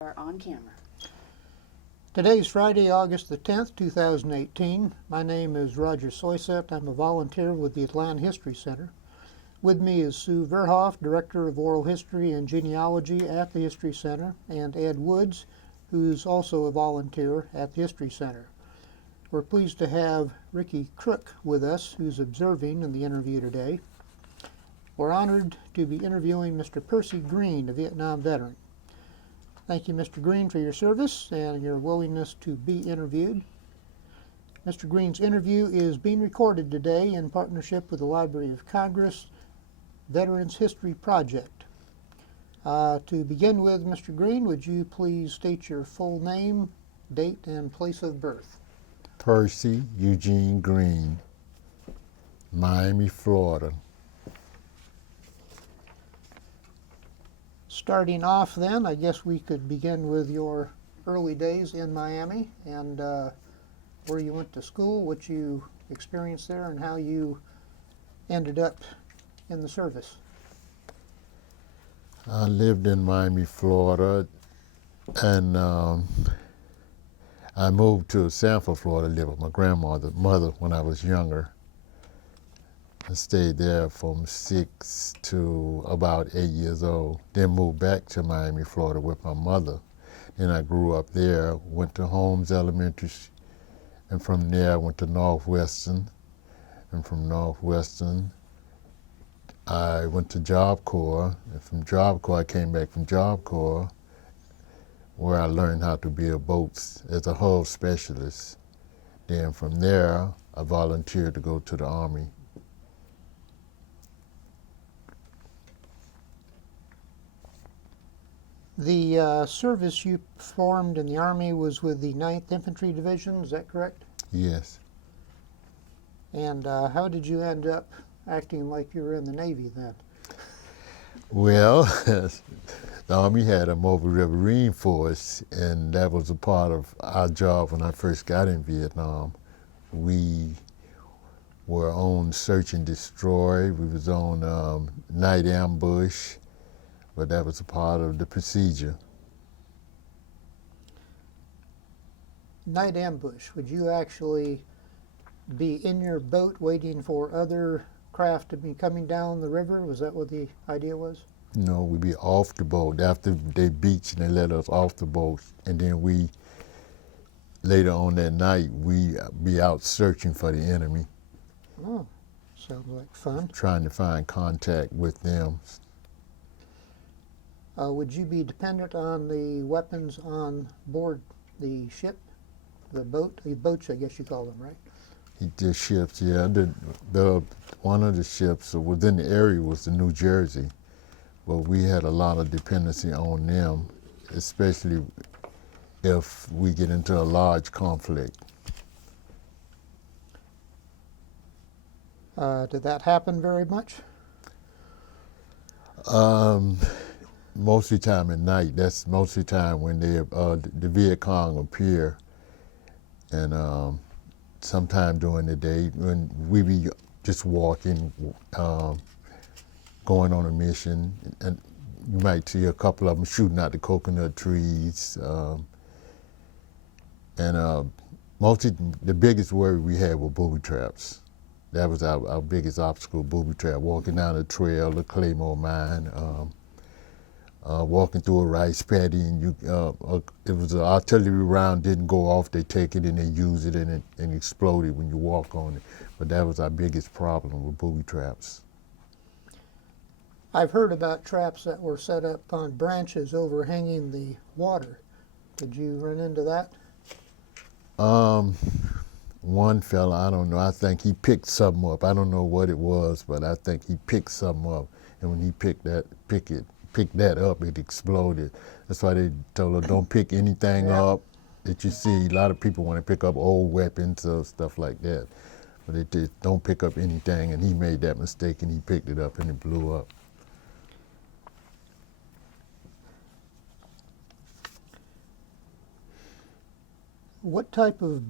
Are on camera. Today is Friday, August the 10th, 2018. My name is Roger Soyset. I'm a volunteer with the Atlanta History Center. With me is Sue Verhoff, Director of Oral History and Genealogy at the History Center, and Ed Woods, who's also a volunteer at the History Center. We're pleased to have Ricky Crook with us, who's observing in the interview today. We're honored to be interviewing Mr. Percy Green, a Vietnam veteran. Thank you, Mr. Green, for your service and your willingness to be interviewed. Mr. Green's interview is being recorded today in partnership with the Library of Congress Veterans History Project. To begin with, Mr. Green, would you please state your full name, date, and place of birth? Percy Eugene Green, Miami, Florida. Starting off then, I guess we could begin with your early days in Miami and where you went to school, what you experienced there, and how you ended up in the service. I lived in Miami, Florida, and I moved to Sanford, Florida, to live with my grandmother when I was younger. I stayed there from 6 to about 8 years old. Then moved back to Miami, Florida with my mother. Then I grew up there, went to Holmes Elementary, and from there I went to Northwestern. And from Northwestern, I went to Job Corps. And from Job Corps, I came back from Job Corps, where I learned how to build boats as a hull specialist. Then from there, I volunteered to go to the Army. The service you performed in the Army was with the 9th Infantry Division, is that correct? Yes. And how did you end up acting like you were in the Navy then? Well, the Army had a mobile riverine force, and that was a part of our job when I first got in Vietnam. We were on search and destroy. We was on night ambush, but that was a part of the procedure. Night ambush, would you actually be in your boat waiting for other craft to be coming down the river? Was that what the idea was? No, we'd be off the boat. After they beached and they let us off the boat, and then we, later on that night, we be out searching for the enemy. Oh, sounds like fun. Trying to find contact with them. Would you be dependent on the weapons on board the ship, the boats, I guess you call them, right? The ships, yeah. One of the ships within the area was the New Jersey, but we had a lot of dependency on them, especially if we get into a large conflict. Did that happen very much? Most of the time at night. That's most of the time when the Viet Cong appear, and sometime during the day when we be just walking, going on a mission, and you might see a couple of them shooting out the coconut trees. The biggest worry we had were booby traps. That was our biggest obstacle, booby trap, walking down the trail, the Claymore mine, walking through a rice paddy, and it was an artillery round didn't go off, they take it and they use it and it exploded when you walk on it. But that was our biggest problem with booby traps. I've heard about traps that were set up on branches overhanging the water. Did you run into that? One fella, I don't know, I think he picked something up. I don't know what it was, but I think he picked something up. And when he picked that up, it exploded. That's why they told her, don't pick anything up that you see. A lot of people want to pick up old weapons or stuff like that. But they just don't pick up anything, and he made that mistake, and he picked it up, and it blew up. What type of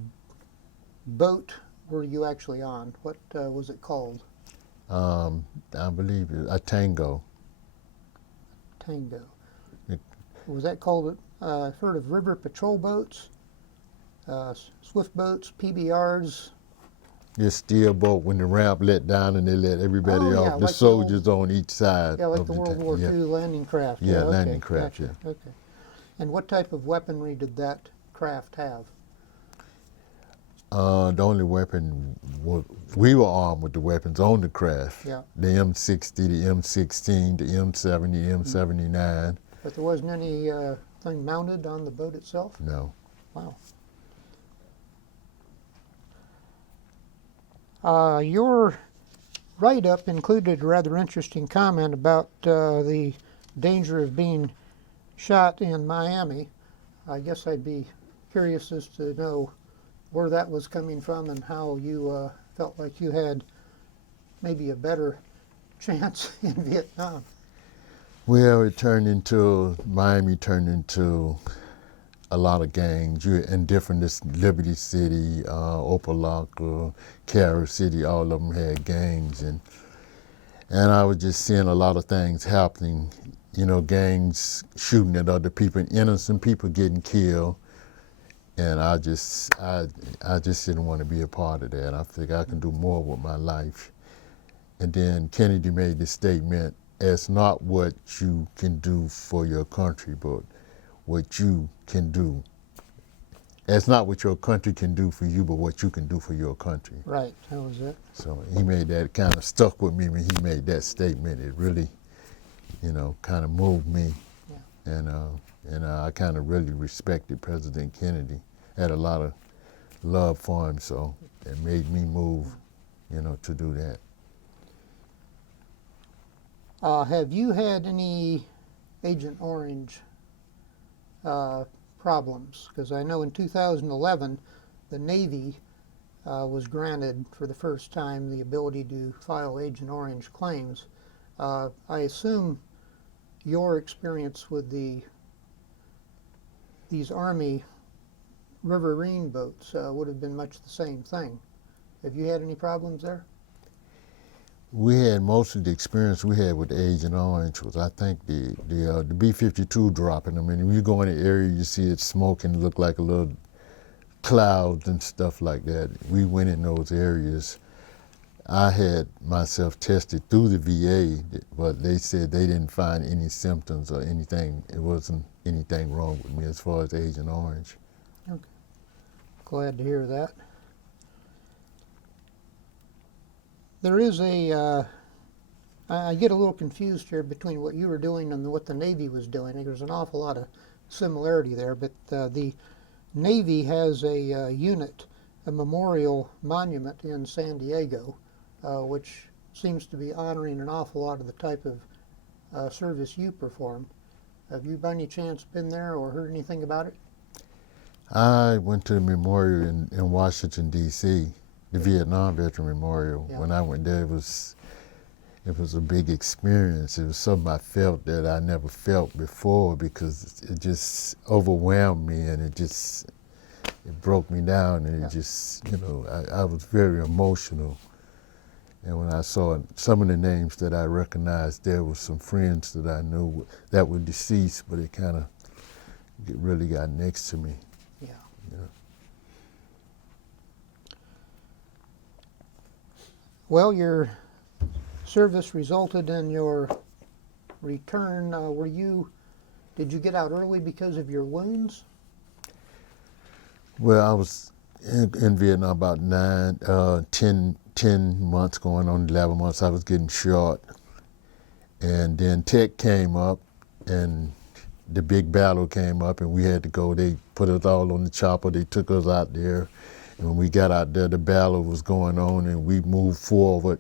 boat were you actually on? What was it called? I believe a Tango. Tango. Was that called I've heard of river patrol boats, swift boats, PBRs. Your steel boat when the ramp let down and they let everybody Oh, yeah, off. The like the old- soldiers on each side. Yeah, like of the World War yeah. II landing craft. Yeah, okay, landing craft, gotcha. Okay. And what type of weaponry did that craft have? The only weapon we were armed with the weapons on the craft. Yeah. The M60, the M16, the M70, the M79. But there wasn't any thing mounted on the boat itself? No. Wow. Your write-up included a rather interesting comment about the danger of being shot in Miami. I guess I'd be curious as to know where that was coming from and how you felt like you had maybe a better chance in Vietnam. Well, Miami turned into a lot of gangs. You're in different, Liberty City, Locka, Carol City, all of them had gangs. And I was just seeing a lot of things happening, gangs shooting at other people, innocent people getting killed. And I just didn't want to be a part of that. I think I can do more with my life. And then Kennedy made this statement, it's not what you can do for your country, but what you can do. It's not what your country can do for you, but what you can do for your country. Right, how was that? So he made that, kind of stuck with me when he made that statement. It really, kind of moved me. Yeah. And I kind of really respected President Kennedy. Had a lot of love for him, so it made me move, to do that. Have you had any Agent Orange problems? Because I know in 2011, the Navy was granted for the first time the ability to file Agent Orange claims. I assume your experience with these Army riverine boats would have been much the same thing. Have you had any problems there? We had most of the experience we had with Agent Orange was, I think, the B-52 dropping them. And when you go in the area, you see it smoking, look like a little clouds and stuff like that. We went in those areas. I had myself tested through the VA, but they said they didn't find any symptoms or anything. It wasn't anything wrong with me as far as Agent Orange. Okay. Glad to hear that. There is I get a little confused here between what you were doing and what the Navy was doing. There's an awful lot of similarity there, but the Navy has a unit, a memorial monument in San Diego, which seems to be honoring an awful lot of the type of service you perform. Have you by any chance been there or heard anything about it? I went to the memorial in Washington, D.C., the Vietnam Veteran Memorial. Yeah. When I went there, it was a big experience. It was something I felt that I never felt before because it just overwhelmed me and it broke me down and it just, I was very emotional. And when I saw some of the names that I recognized, there were some friends that I knew that were deceased, but it kind of really got next to me. Yeah. Well, your service resulted in your return. Did you get out early because of your wounds? Well, I was in Vietnam about 10 months, going on 11 months. I was getting shot. And then Tech came up and the big battle came up and we had to go. They put us all on the chopper. They took us out there. And when we got out there, the battle was going on and we moved forward.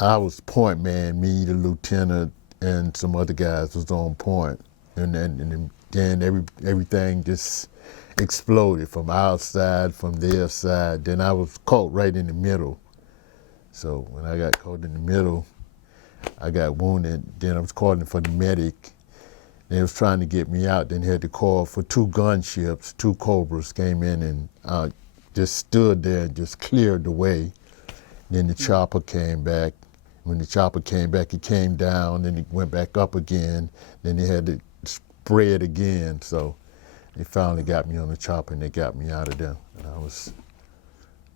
I was point man, me, the lieutenant, and some other guys was on point. And then everything just exploded from our side, from their side. Then I was caught right in the middle. So when I got caught in the middle, I got wounded. Then I was calling for the medic. They was trying to get me out. Then they had to call for 2 gunships. 2 Cobras came in and just stood there and just cleared the way. Then the chopper came back. When the chopper came back, it came down. Then it went back up again. Then they had to spread again. So they finally got me on the chopper and they got me out of there. And I was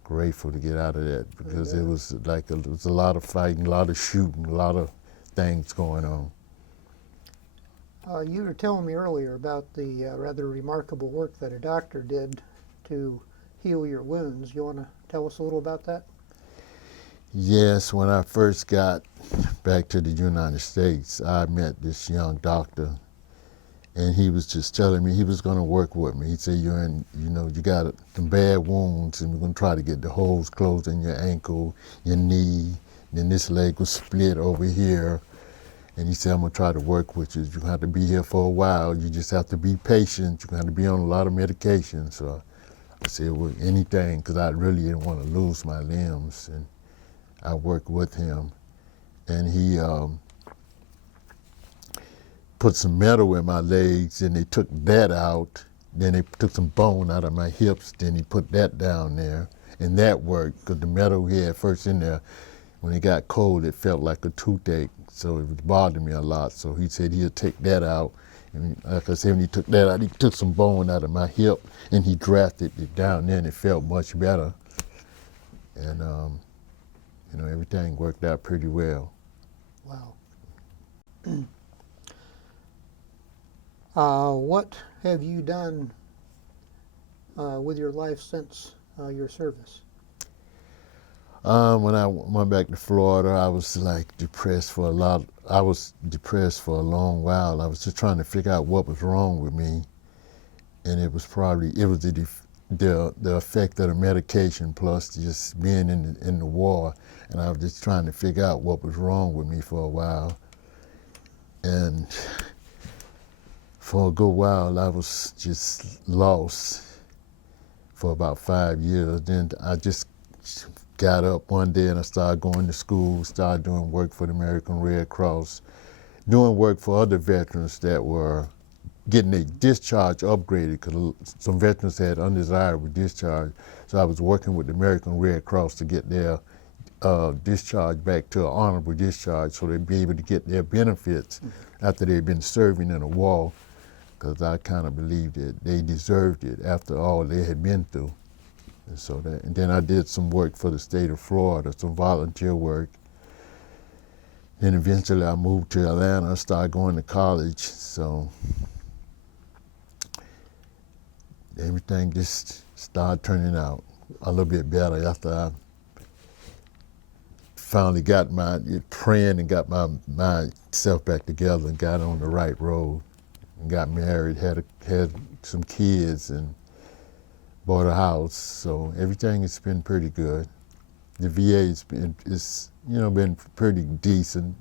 grateful to get out of that because it was like it was a lot of fighting, a lot of shooting, a lot of things going on. You were telling me earlier about the rather remarkable work that a doctor did to heal your wounds. You want to tell us a little about that? Yes, when I first got back to the United States, I met this young doctor, and he was just telling me he was going to work with me. He said, you got some bad wounds, and we're going to try to get the holes closed in your ankle, your knee, then this leg was split over here. And he said, I'm going to try to work with you. You're going to have to be here for a while. You just have to be patient. You're going to have to be on a lot of medication. So I said, well, anything, because I really didn't want to lose my limbs. And I worked with him. And he put some metal in my legs, and they took that out. Then they took some bone out of my hips. Then he put that down there. And that worked, because the metal he had first in there, when it got cold, it felt like a toothache. So it was bothering me a lot. So he said he'll take that out. And like I said, when he took that out, he took some bone out of my hip and he drafted it down there and it felt much better. And, everything worked out pretty well. Wow. What have you done with your life since your service? When I went back to Florida, I was like depressed for I was depressed for a long while. I was just trying to figure out what was wrong with me, and it was the effect of the medication plus just being in the war, and I was just trying to figure out what was wrong with me for a while. And for a good while, I was just lost for about 5 years. Then I just got up one day and I started going to school, started doing work for the American Red Cross, doing work for other veterans that were getting their discharge upgraded because some veterans had undesirable discharge. So I was working with the American Red Cross to get their discharge back to an honorable discharge so they'd be able to get their benefits after they'd been serving in a war, because I kind of believed that they deserved it after all they had been through. And then I did some work for the state of Florida, some volunteer work. Then eventually I moved to Atlanta, started going to college. So everything just started turning out a little bit better after I finally got praying and got myself back together and got on the right road and got married, had some kids and bought a house. So everything has been pretty good. The VA has been pretty decent.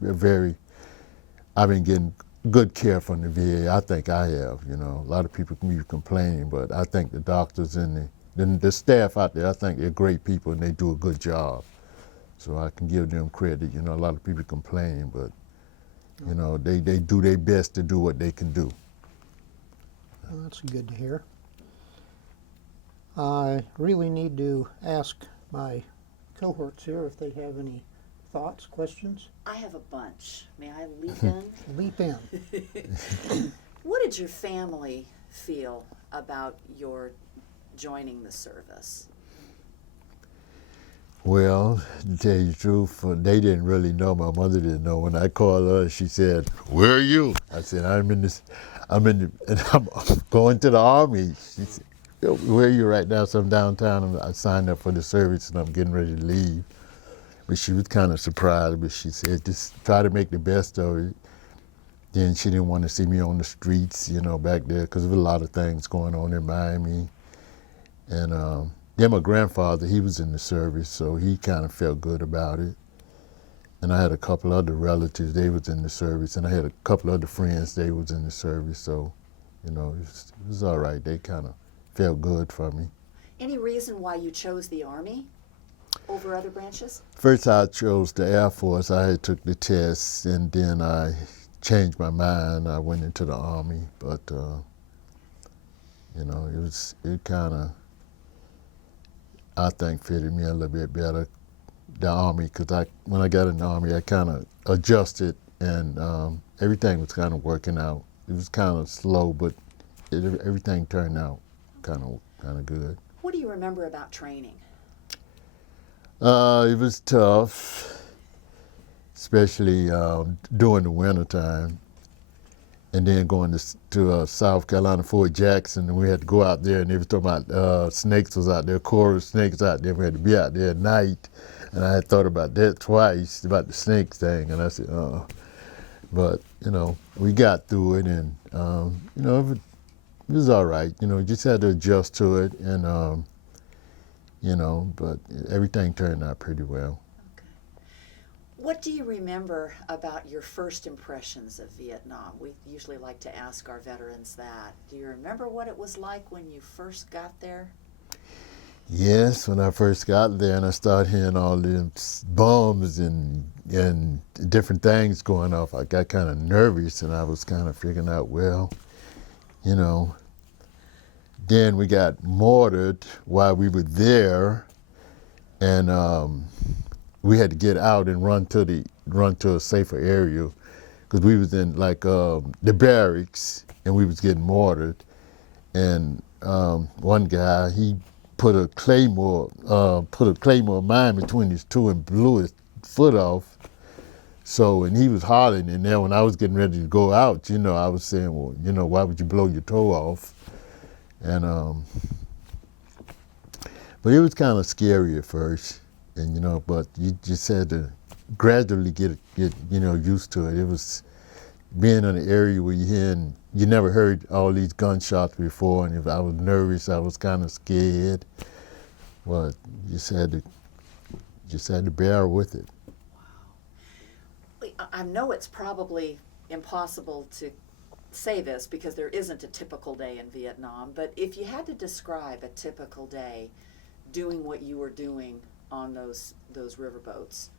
I've been getting good care from the VA. I think I have. A lot of people can be complaining, but I think the doctors and the staff out there, I think they're great people and they do a good job. So I can give them credit. A lot of people complain, but they do their best to do what they can do. Well, that's good to hear. I really need to ask my cohorts here if they have any thoughts, questions. I have a bunch. May I leap in? Leap in. What did your family feel about your joining the service? Well, to tell you the truth, they didn't really know. My mother didn't know. When I called her, she said, "Where are you?" I said, I'm going to the Army." She said, "Where are you right now?" So I'm downtown. I signed up for the service and I'm getting ready to leave. But she was kind of surprised, but she said, just try to make the best of it. Then she didn't want to see me on the streets, back there, because there was a lot of things going on in Miami. And then my grandfather, he was in the service, so he kind of felt good about it. And I had a couple other relatives, they was in the service, and I had a couple other friends, they was in the service. So, it was all right. They kind of felt good for me. Any reason why you chose the Army over other branches? First, I chose the Air Force. I had took the tests, and then I changed my mind. I went into the Army, but it kind of, I think, fitted me a little bit better, the Army, because when I got in the Army, I kind of adjusted, and everything was kind of working out was kind of slow, but everything turned out kind of good. What do you remember about training? It was tough, especially during the wintertime. And then going to South Carolina, Fort Jackson, and we had to go out there, and they were talking about snakes was out there, coral snakes out there. We had to be out there at night, and I had thought about that twice, about the snakes thing, and I said, But, we got through it, and, it was all right. You just had to adjust to it, and, but everything turned out pretty well. What do you remember about your first impressions of Vietnam? We usually like to ask our veterans that. Do you remember what it was like when you first got there? Yes, when I first got there and I started hearing all the bombs and different things going off, I got kind of nervous, and I was kind of figuring out, well, Then we got mortared while we were there, and we had to get out and run to a safer area, because we was in the barracks, and we was getting mortared. And one guy, he put a claymore mine between his toe and blew his foot off. So, and he was hollering, and then when I was getting ready to go out, I was saying, well, why would you blow your toe off? And but it was kind of scary at first, and but you just had to gradually get used to it. It was being in an area where you never heard all these gunshots before, and if I was nervous, I was kind of scared. But you just had to bear with it. Wow. I know it's probably impossible to say this because there isn't a typical day in Vietnam, but if you had to describe a typical day doing what you were doing on those riverboats,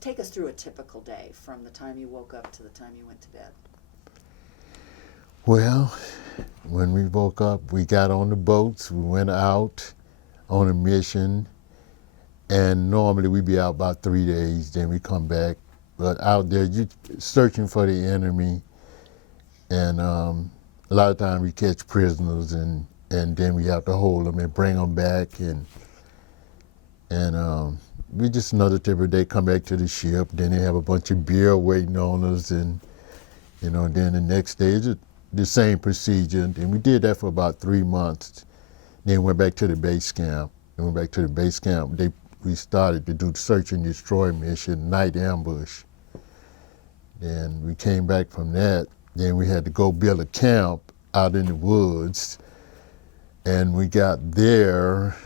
take us through a typical day from the time you woke up to the time you went to bed. Well, when we woke up, we got on the boats, we went out on a mission, and normally we'd be out about 3 days, then we come back. But out there, you searching for the enemy, and a lot of times we catch prisoners, and then we have to hold them and bring them back, and we just another typical day, come back to the ship, then they have a bunch of beer waiting on us, and then the next day is the same procedure. And we did that for about 3 months. Then went back to the base camp. We started to do the search and destroy mission, night ambush. Then we came back from that. Then we had to go build a camp out in the woods. And we got there.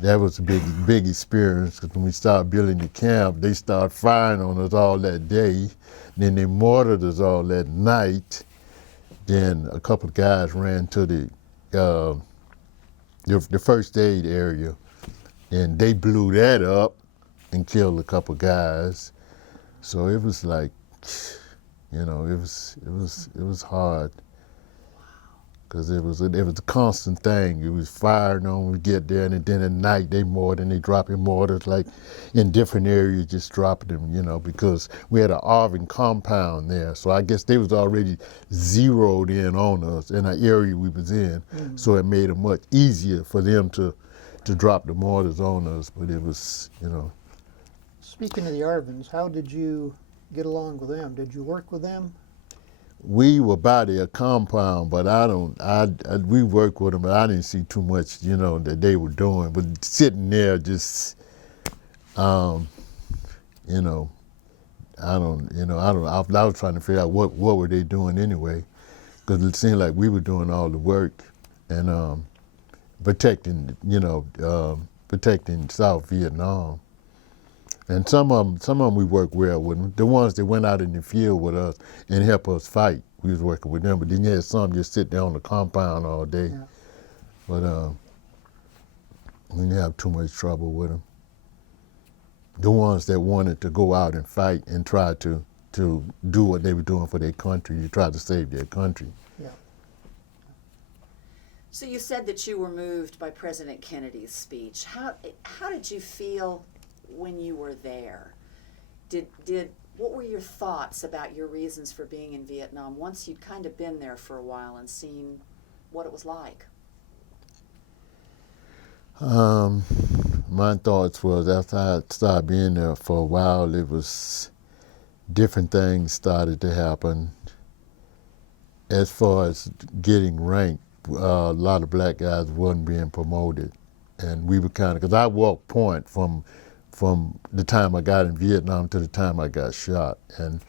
That was a big experience, because when we started building the camp, they started firing on us all that day. Then they mortared us all that night. Then a couple of guys ran to the first aid area, and they blew that up and killed a couple of guys. So it was like, it was hard, because it was a constant thing. It was firing on when we get there, and then at night they mortar, and they dropping mortars like in different areas, just dropping them, because we had an Arvin compound there. So I guess they was already zeroed in on us in our area we was in. Mm-hmm. So it made it much easier for them to drop the mortars on us. But it was, Speaking of the Arvins, how did you get along with them? Did you work with them? We were by their compound, but we worked with them, but I didn't see too much, that they were doing. But sitting there, just, I was trying to figure out what were they doing anyway, because it seemed like we were doing all the work and protecting South Vietnam. And some of them we worked well with them. The ones that went out in the field with us and helped us fight, we was working with them. But then you had some just sit there on the compound all day. Yeah. But we didn't have too much trouble with them. The ones that wanted to go out and fight and try to do what they were doing for their country, you tried to save their country. Yeah. So you said that you were moved by President Kennedy's speech. How did you feel when you were there? Did What were your thoughts about your reasons for being in Vietnam once you'd kind of been there for a while and seen what it was like? My thoughts was after I started being there for a while, it was different things started to happen. As far as getting ranked, a lot of black guys wasn't being promoted, and we were kind of, because I walked point from the time I got in Vietnam to the time I got shot, and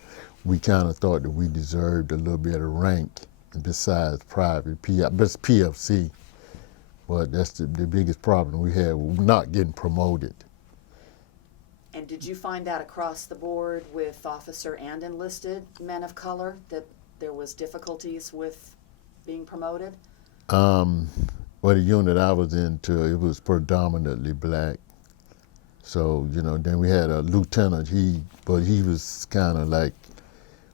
we kind of thought that we deserved a little bit of rank besides private PFC. But that's the biggest problem we had, not getting promoted. And did you find that across the board with officer and enlisted men of color, that there was difficulties with being promoted? Well, the unit I was into, it was predominantly black. So, then we had a lieutenant, but he was kind of like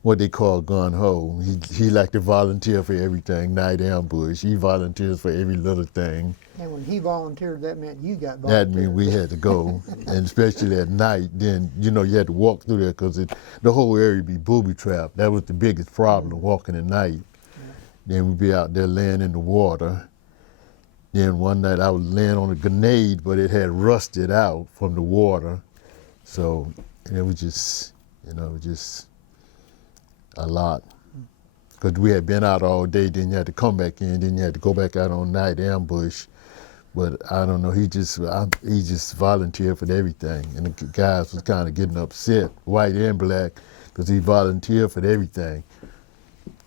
what they call gun-ho. He liked to volunteer for everything, night ambush. He volunteers for every little thing. And when he volunteered, that meant you got That volunteered. meant we had to go, and especially at night, then, you had to walk through there because the whole area would be booby-trapped. That was the biggest problem, walking at night. Then we'd be out there laying in the water. Then one night I was laying on a grenade, but it had rusted out from the water. So it was just, a lot. Because we had been out all day, then you had to come back in, then you had to go back out on night ambush. But I don't know, he just volunteered for everything. And the guys was kind of getting upset, white and black, because he volunteered for everything.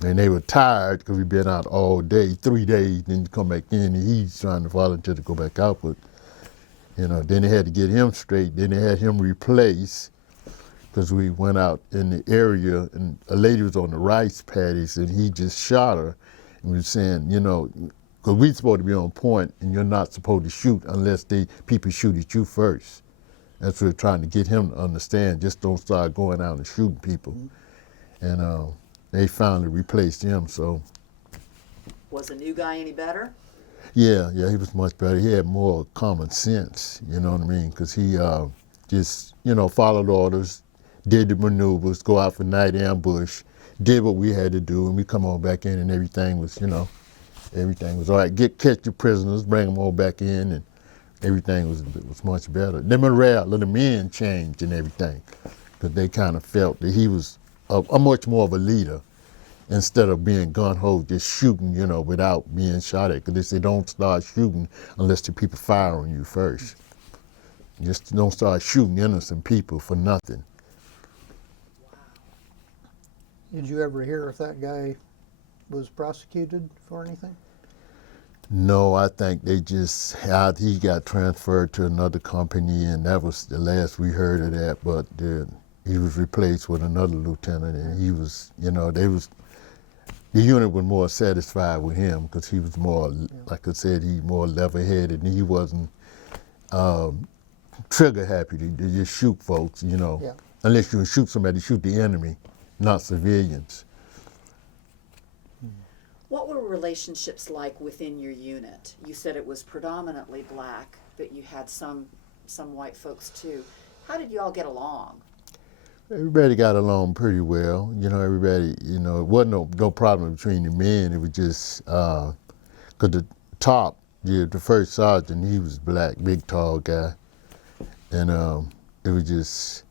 And they were tired because we'd been out all day, 3 days, then you come back in, and he's trying to volunteer to go back out. But, then they had to get him straight. Then they had him replaced because we went out in the area, and a lady was on the rice paddies, and he just shot her. And we were saying, because we're supposed to be on point, and you're not supposed to shoot unless people shoot at you first. That's what we're trying to get him to understand. Just don't start going out and shooting people. And they finally replaced him. So Was the new guy any better? yeah, he was much better. He had more common sense, you know what I mean? Because he just, followed orders, did the maneuvers, go out for night ambush, did what we had to do, and we come on back in, and everything was, everything was all right. Catch the prisoners, bring them all back in, and everything was much better. The morale of the men changed and everything, because they kind of felt that he was a much more of a leader instead of being gun-ho, just shooting, without being shot at. Because they say don't start shooting unless the people fire on you first. Just don't start shooting innocent people for nothing. Did you ever hear if that guy was prosecuted for anything? No, I think he got transferred to another company, and that was the last we heard of that. But he was replaced with another lieutenant, and he was, the unit was more satisfied with him because he was more, like I said, he more level-headed, and he wasn't trigger happy to just shoot folks, Yeah. Unless you shoot somebody, shoot the enemy, not civilians. What were relationships like within your unit? You said it was predominantly black, but you had some white folks too. How did you all get along? Everybody got along pretty well. Everybody, it wasn't no problem between the men. It was just, because the top, the first sergeant, he was black, big, tall guy. And it was just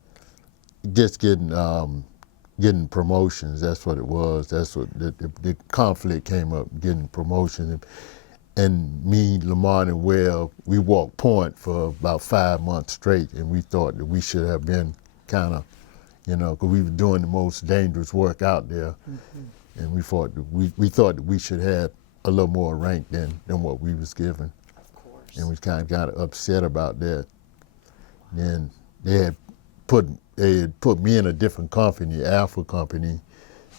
getting promotions. That's what it was. That's what the conflict came up, getting promotions. And me, Lamont, and Webb, we walked point for about 5 months straight, and we thought that we should have been kind of, because we were doing the most dangerous work out there, and we thought that we should have a little more rank than what we was given. Of course. And we kind of got upset about that. Then they had put me in a different company, Alpha Company,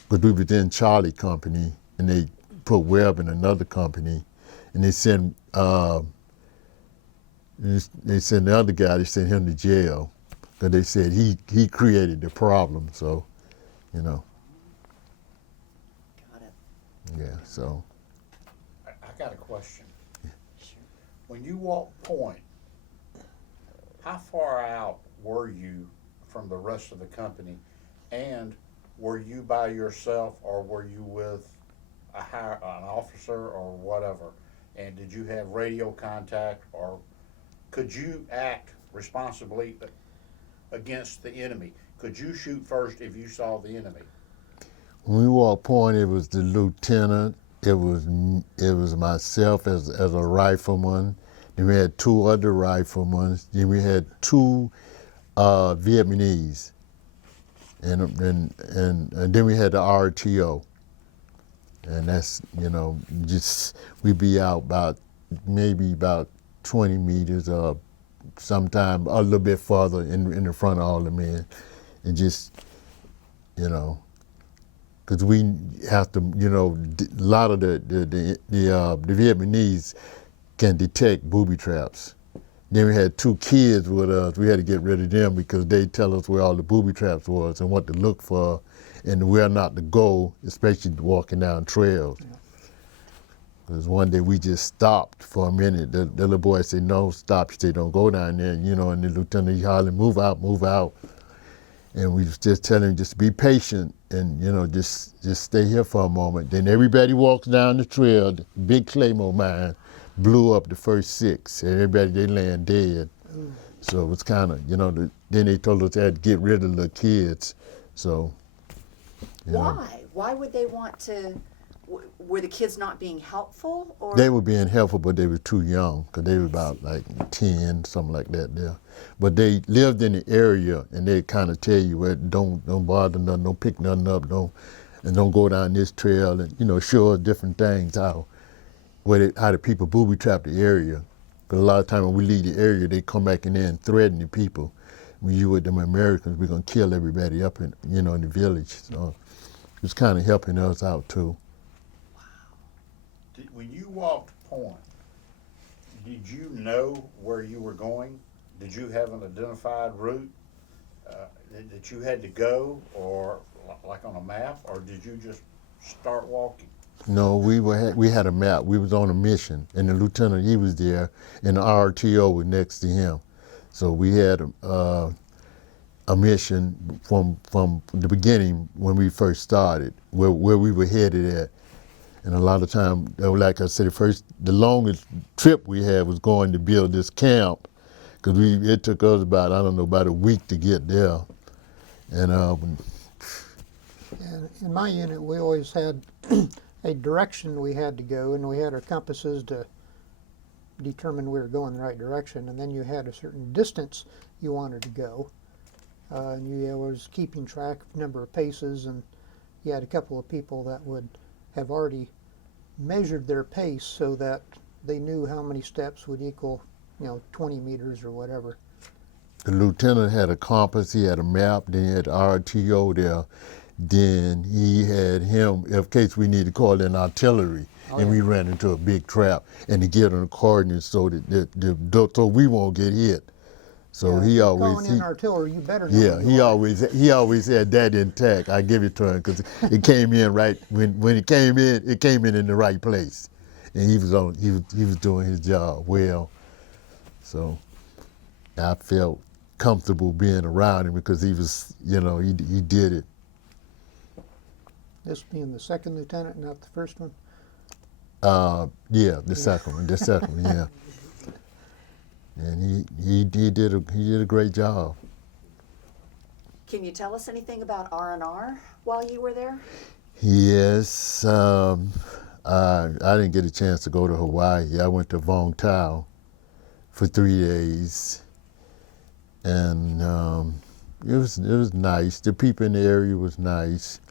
because we was in Charlie Company, and they put Webb in another company, and they sent the other guy, they sent him to jail, because they said he created the problem. So, Got it. yeah. So I got a question. Sure. When you walked point, how far out were you from the rest of the company And were you by yourself or were you with an officer or whatever? And did you have radio contact or could you act responsibly against the enemy? Could you shoot first if you saw the enemy? When we walked point, it was the lieutenant. It was myself as a rifleman. Then we had two other riflemen. Then we had two Vietnamese, and then we had the RTO. And that's, just we'd be out maybe about 20 meters or sometime a little bit farther in the front of all the men. And just, because we have to, a lot of the Vietnamese can detect booby traps. Then we had two kids with us. We had to get rid of them because they tell us where all the booby traps was and what to look for and where not to go, especially walking down trails. Because one day we just stopped for a minute. The little boy said, no, stop. He said, don't go down there. And the lieutenant, he hollered, move out, move out. And we was just telling him, just be patient and, just stay here for a moment. Then everybody walks down the trail, the big Claymore mine blew up the first 6. Everybody, they laying dead. So it was kind of, then they told us they had to get rid of the kids. So, Why? Why would they want to? Were the kids not being helpful, or They were being helpful, but they were too young because they were about like 10, something like that there. But they lived in the area, and they kind of tell you, well, don't bother nothing, don't pick nothing up, don't go down this trail, and show us different things how the people booby trap the area. Because a lot of times when we leave the area, they come back in there and threaten the people. When you with them Americans, we're gonna kill everybody up in in the village. So it's kind of helping us out too. When you walked point, did you know where you were going? Did you have an identified route that you had to go, or like on a map, or did you just start walking? No, we had a map. We was on a mission, and the lieutenant, he was there, and the RTO was next to him. So we had a mission from the beginning when we first started, where we were headed at. And a lot of time, like I said, the longest trip we had was going to build this camp, because it took us about a week to get there. And And in my unit, we always had a direction we had to go, and we had our compasses to determine we were going the right direction. And then you had a certain distance you wanted to go, and you was keeping track of number of paces. And you had a couple of people that would have already measured their pace so that they knew how many steps would equal, 20 meters or whatever. the lieutenant had a compass, he had a map, then he had the RTO there. Then he had him, in case we need to call in artillery, and we ran into a big trap, and to get on the coordinates so that so we won't get hit. So he always calling in artillery, you better know. yeah, he always had that intact. I give it to him because it came in right when it came in the right place, and he was doing his job well. So I felt comfortable being around him because he was, he did it. This being the second lieutenant, not the first one. Yeah, the second one, yeah. And he did a great job. can you tell us anything about R&R while you were there? Yes, I didn't get a chance to go to Hawaii. I went to Vong Tau for 3 days, and it was nice. The people in the area was nice.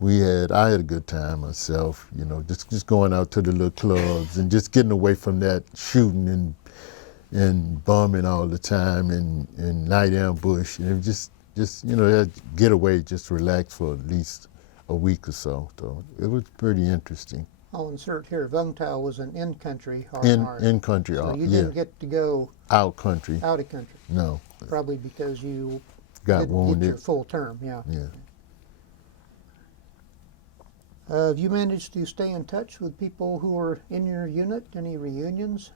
I had a good time myself. Just going out to the little clubs and just getting away from that shooting and bombing all the time and night ambush. And it was just get away, just relax for at least a week or so. So it was pretty interesting. I'll insert here, Vung Tau was an in-country R&R. In country, So you yeah. didn't get to go Out country, out of country, no. probably because you Got didn't get your wounded. full term, yeah. Yeah. Have you managed to stay in touch with people who were in your unit? Any reunions?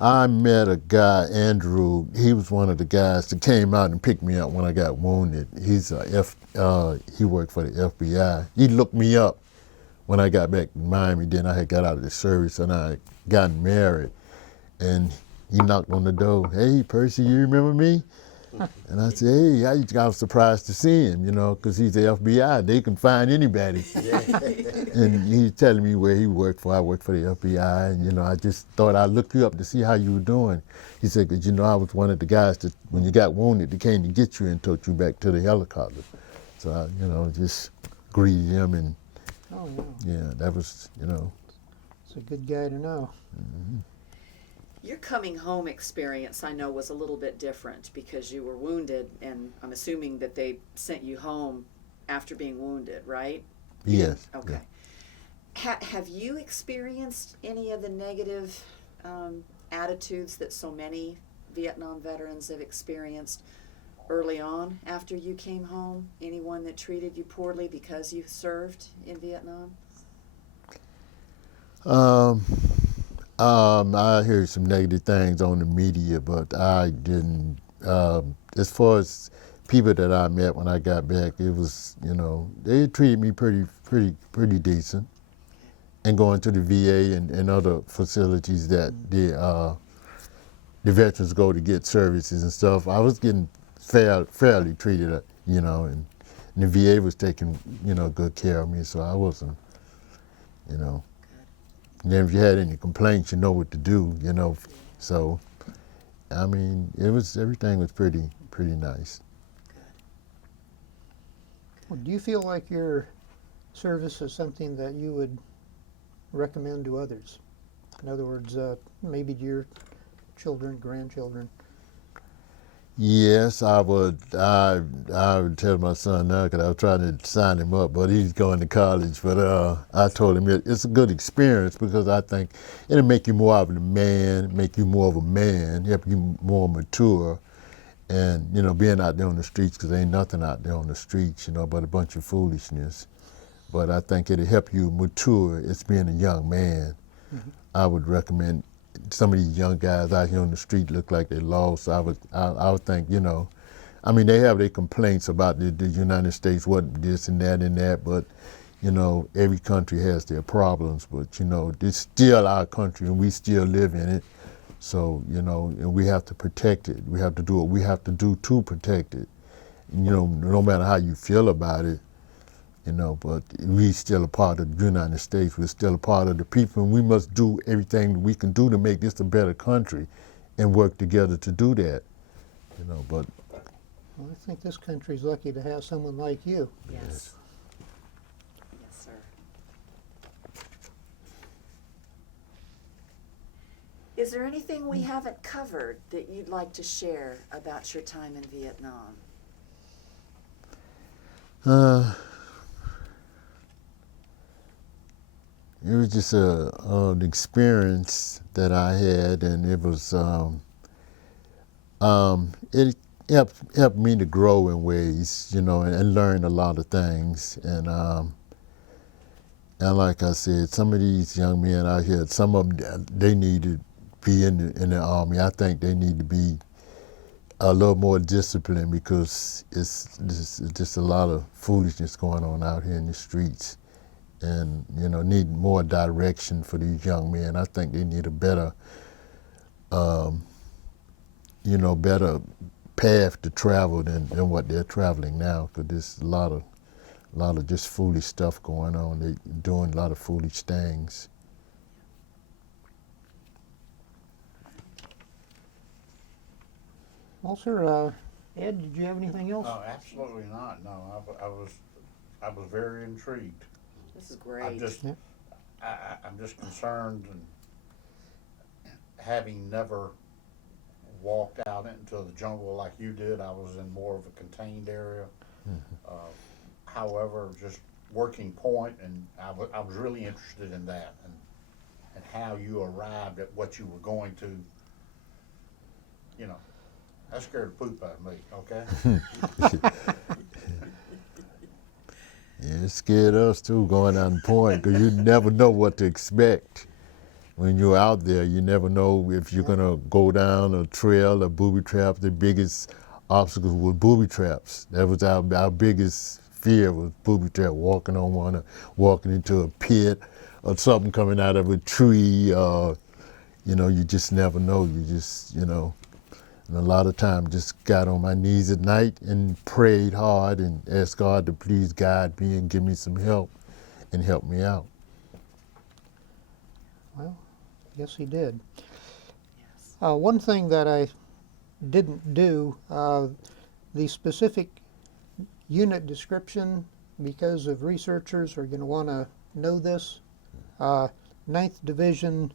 I met a guy, Andrew. He was one of the guys that came out and picked me up when I got wounded. He worked for the FBI. He looked me up when I got back to Miami. Then I had got out of the service and I had gotten married. And he knocked on the door. Hey, Percy, you remember me? And I said, hey, I was surprised to see him, you know, because he's the FBI. They can find anybody. And he's telling me where he worked for. I worked for the FBI, and, you know, I just thought I'd look you up to see how you were doing. He said, because, you know, I was one of the guys that, when you got wounded, they came to get you and took you back to the helicopter. So I, you know, just greeted him, and, Oh, yeah. yeah, that was, you know. It's a good guy to know. Your coming home experience, I know, was a little bit different because you were wounded, and I'm assuming that they sent you home after being wounded, right? Yes. Okay. Have you experienced any of the negative attitudes that so many Vietnam veterans have experienced early on after you came home? Anyone that treated you poorly because you served in Vietnam? I heard some negative things on the media, but I didn't. As far as people that I met when I got back, it was, you know, they treated me pretty decent. And going to the VA and other facilities that the veterans go to get services and stuff, I was getting fairly treated, you know, and the VA was taking, you know, good care of me, so I wasn't, you know. And then if you had any complaints, you know what to do, you know. So, I mean, everything was pretty nice. Well, do you feel like your service is something that you would recommend to others? In other words, maybe to your children, grandchildren. Yes, I would. I would tell my son now because I was trying to sign him up, but he's going to college. But I told him it's a good experience because I think it'll make you more of a man, make you more of a man, help you more mature, and you know, being out there on the streets, because there ain't nothing out there on the streets, you know, but a bunch of foolishness. But I think it'll help you mature as being a young man. Mm-hmm. I would recommend. Some of these young guys out here on the street look like they lost. I would think, you know, I mean, they have their complaints about the United States, what this and that, but, you know, every country has their problems, but, you know, it's still our country and we still live in it. So, you know, and we have to protect it. We have to do what we have to do to protect it. And, you know, no matter how you feel about it, you know, but we still a part of the United States. We're still a part of the people, and we must do everything we can do to make this a better country and work together to do that, you know, but. Well, I think this country's lucky to have someone like you. Yes. Yes, sir. Is there anything we haven't covered that you'd like to share about your time in Vietnam? It was just an experience that I had, and it was it helped me to grow in ways, you know, and learn a lot of things. And like I said, some of these young men out here, some of them, they need to be in the Army. I think they need to be a little more disciplined because it's just a lot of foolishness going on out here in the streets. And, you know, need more direction for these young men. I think they need a better, you know, better path to travel than what they're traveling now, because there's a lot of just foolish stuff going on. They're doing a lot of foolish things. Well, sir, Ed, did you have anything else? No, absolutely not. No, I was very intrigued. This is great. I'm just concerned, and having never walked out into the jungle like you did, I was in more of a contained area. Mm-hmm. However, just working point, and I was really interested in that, and how you arrived at what you were going to, you know, that scared the poop out of me, okay? Yeah, it scared us too going on the point because you never know what to expect. when you're out there, you never know if you're gonna go down a trail or booby traps. The biggest obstacles were booby traps. That was our biggest fear, was booby trap, walking on one, or walking into a pit, or something coming out of a tree. You know, you just never know. You just, you know, and a lot of times just got on my knees at night and prayed hard and asked God to please guide me and give me some help and help me out. Well, yes, he did. Yes. One thing that I didn't do, the specific unit description, because of researchers are going to want to know this. 9th Division,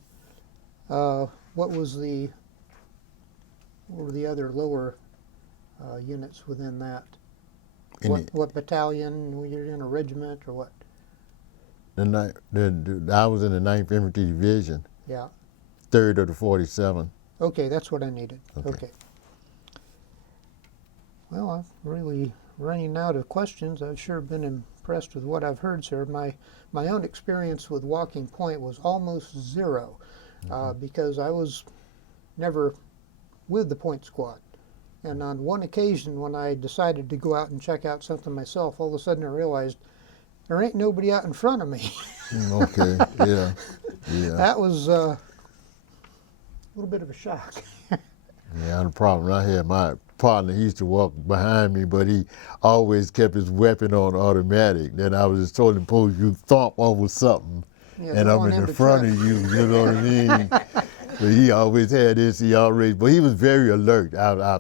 what were the other lower units within that? What battalion? Were you in a regiment or what? I was in the 9th Infantry Division, Yeah. 3rd of the 47. Okay, that's what I needed. Okay. Okay. Well, I'm really running out of questions. I've sure been impressed with what I've heard, sir. My own experience with Walking Point was almost zero, because I was never with the Point Squad. And on one occasion, when I decided to go out and check out something myself, all of a sudden I realized there ain't nobody out in front of me. Okay, yeah, yeah. That was a little bit of a shock. Yeah, the problem I had, my partner, he used to walk behind me, but he always kept his weapon on automatic. Then I was just told him, "Suppose you thump over something, Yeah, and don't I'm want in him the to front trip. of you," you know what I mean? But he always had this, but he was very alert. I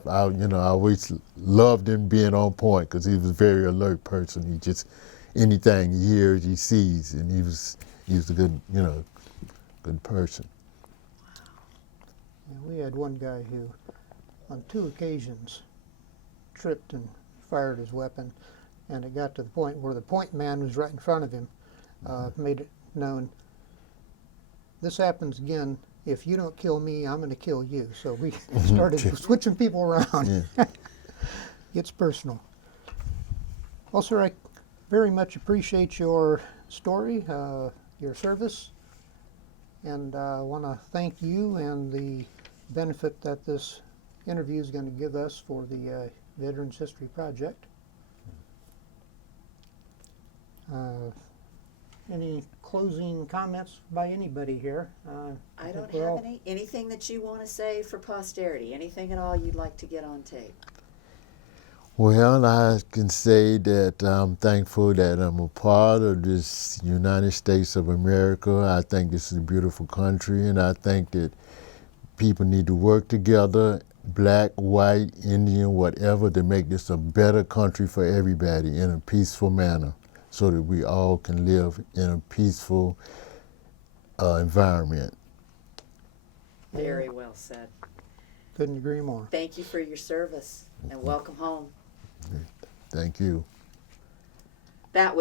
always loved him being on point because he was a very alert person. He just, anything he hears, he sees, and he was a good, good person. Yeah, we had one guy who, on 2 occasions, tripped and fired his weapon, and it got to the point where the point man was right in front of him, made it known, this happens again, if you don't kill me, I'm going to kill you. So we started switching people around. Yeah. It's personal. Well, sir, I very much appreciate your story, your service, and I want to thank you and the benefit that this interview is going to give us for the Veterans History Project. Any closing comments by anybody here? I don't think we're all- have anything that you want to say for posterity, anything at all you'd like to get on tape. Well, I can say that I'm thankful that I'm a part of this United States of America. I think this is a beautiful country, and I think that people need to work together, black, white, Indian, whatever, to make this a better country for everybody in a peaceful manner, so that we all can live in a peaceful environment. Very well said. Couldn't agree more. Thank you for your service, and welcome home. Thank you. That was